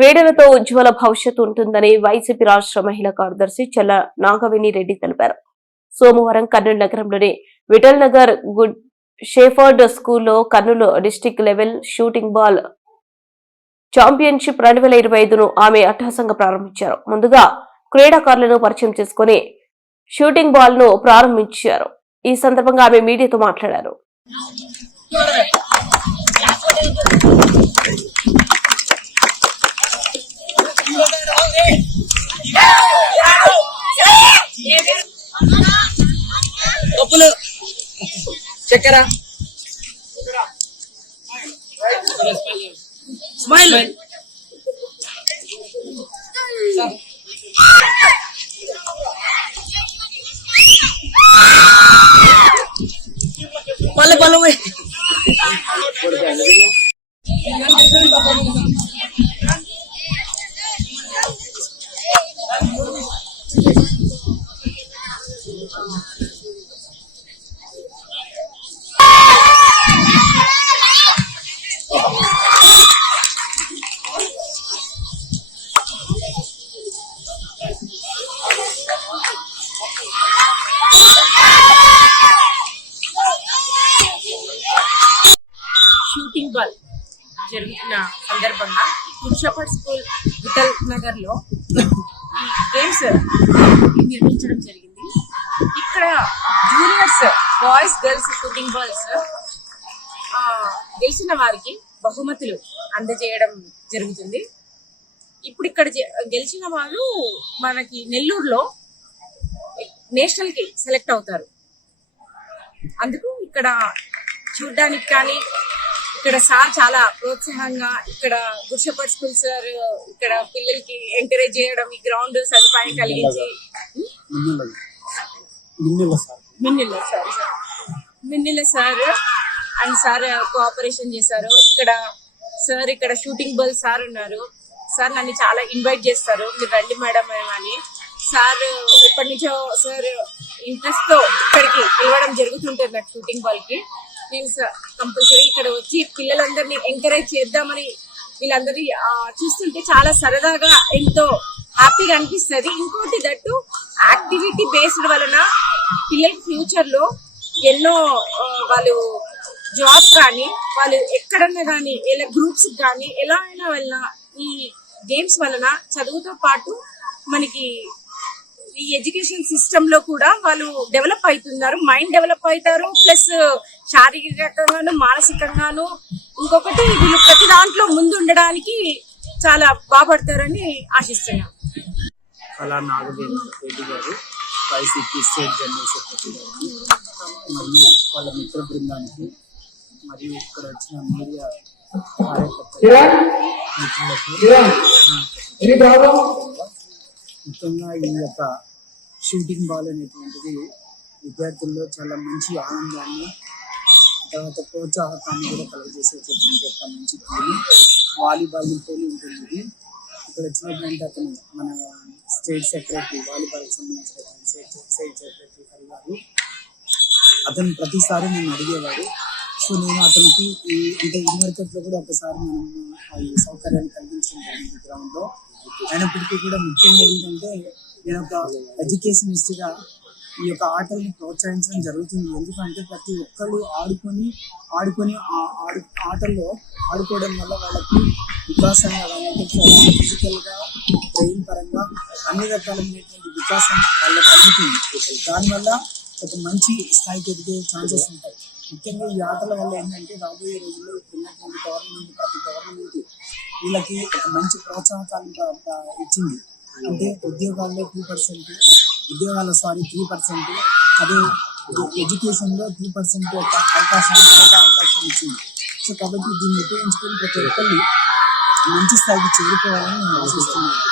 క్రీడలతో ఉజ్వల భవిష్యత్తు ఉంటుందని వైసీపీ రాష్ట్ర మహిళా కార్యదర్శి చెల్ల నాగవేణి రెడ్డి తెలిపారు. సోమవారం కర్నూలు నగరంలోని విఠల్ నగర్ గుడ్ షేఫర్డ్ స్కూల్లో Kurnool district level shooting ball championship రెండు వేల ఇరవై ఐదును ఆమె అట్టహాసంగా ప్రారంభించారు. ముందుగా క్రీడాకారులను పరిచయం చేసుకుని షూటింగ్ బాల్ను ప్రారంభించారు. ఈ సందర్భంగా ఆమె మీడియాతో మాట్లాడారు. చక్కెర స్మైల్ పల్లె పల్లె షూటింగ్ బాల్ జరుగుతున్న సందర్భంగా పురుషపట్ స్కూల్ విఠల్ నగర్లో ఈ గేమ్స్ నిర్మించడం జరిగింది. ఇక్కడ juniors boys girls shooting balls గెలిచిన వారికి బహుమతులు అందజేయడం జరుగుతుంది. ఇప్పుడు ఇక్కడ గెలిచిన వాళ్ళు మనకి నెల్లూరులో నేషనల్కి సెలెక్ట్ అవుతారు. అందుకు ఇక్కడ చూడ్డానికి కానీ ఇక్కడ సార్ చాలా ప్రోత్సాహంగా ఇక్కడ గుర్షపట్ స్కూల్ సార్ ఇక్కడ పిల్లలకి ఎంకరేజ్ చేయడం ఈ గ్రౌండ్ సదుపాయం కలిగించి. మిన్నిల్ల సార్. సార్ మిన్నిల్ల సార్ అండ్ సార్ కోఆపరేషన్ చేశారు. ఇక్కడ సార్ ఇక్కడ షూటింగ్ బాల్ సార్ ఉన్నారు. సార్ నన్ను చాలా ఇన్వైట్ చేస్తారు. మీరు రండి మేడం అని. సార్ ఎప్పటి నుంచో సార్ ఇంట్రెస్ట్తో ఇక్కడికి పిలవడం జరుగుతుంటుంది నాకు షూటింగ్ బాల్కి నేను కంపల్సరీ ఇక్కడ వచ్చి పిల్లలందరినీ ఎంకరేజ్ చేద్దామని వీళ్ళందరి చూస్తుంటే చాలా సరదాగా ఎంతో హ్యాపీగా అనిపిస్తుంది. ఇంకోటి దట్టు యాక్టివిటీ బేస్డ్ వలన పిల్లల ఫ్యూచర్లో ఎన్నో వాళ్ళు జాబ్ కానీ వాళ్ళు ఎక్కడన్నా కానీ ఎలా గ్రూప్స్ కానీ ఎలా అయినా వెళ్ళిన ఈ గేమ్స్ వలన చదువుతో పాటు మనకి ఈ ఎడ్యుకేషన్ సిస్టమ్లో కూడా వాళ్ళు డెవలప్ అవుతున్నారు మైండ్ డెవలప్ అవుతారు ప్లస్ శారీరకంగాను మానసికంగాను. ఇంకొకటి వీళ్ళు ప్రతి దాంట్లో ముందు ఉండడానికి చాలా బాగుపడతారని ఆశిస్తున్నాను కళా నాగవేణి రెడ్డి గారు వైసీపీ స్టేట్ జనరల్ సెక్రటరీ గారికి మరియు వాళ్ళ మిత్ర బృందానికి మరియు ఇక్కడ వచ్చిన మీడియా కార్యకర్తలకు ముఖ్యంగా ఈ యొక్క షూటింగ్ బాల్ అనేటువంటిది విద్యార్థుల్లో చాలా మంచి ఆనందాన్ని తర్వాత ప్రోత్సాహకాన్ని కూడా కలగజేసేటటువంటి ఒక మంచి గేమ్ వాలీబాల్ పోలి ఉంటుంది. ఇది ఇక్కడ వచ్చినటువంటి అతను మన స్టేట్ సెక్రటరీ వాలీబాల్కి సంబంధించిన state state secretary Hari garu. అతను ప్రతిసారి నేను అడిగేవాడు సో నేను అతనికి ఈ అంటే ఇదివరకట్లో కూడా ఒకసారి మనం ఈ సౌకర్యాన్ని కలిగించడం జరిగింది గ్రౌండ్లో అయినప్పటికీ కూడా ముఖ్యంగా ఏంటంటే నేను ఒక ఎడ్యుకేషనిస్ట్గా ఈ యొక్క ఆటలను ప్రోత్సహించడం జరుగుతుంది. ఎందుకంటే ప్రతి ఒక్కళ్ళు ఆడుకొని ఆడుకొని ఆ ఆడు ఆటల్లో ఆడుకోవడం వల్ల వాళ్ళకి వికాసంగా ఫిజికల్గా బ్రెయిన్ పరంగా అన్ని రకాలైనటువంటి వికాసం వాళ్ళకి అందుతుంది దానివల్ల ఒక మంచి స్థాయికి ఎదిగే ఛాన్సెస్ ఉంటాయి. ముఖ్యంగా ఈ ఆటల వల్ల ఏంటంటే రాబోయే రోజుల్లో ఉన్నటువంటి గవర్నమెంట్ ప్రతి గవర్నమెంట్ వీళ్ళకి ఒక మంచి ప్రోత్సాహకాలు ఇచ్చింది. అంటే ఉద్యోగాల్లో టూ పర్సెంట్ ఉద్యోగాల్లో సారీ త్రీ పర్సెంట్ అదే ఎడ్యుకేషన్లో త్రీ పర్సెంట్ ఒక అవకాశాన్ని ఒక అవకాశం ఇచ్చింది. సో కాబట్టి దీన్ని ఉపయోగించుకొని ప్రతి ఒక్కళ్ళు మంచి స్థాయికి చేరుకోవాలని నేను ఆశిస్తున్నాను.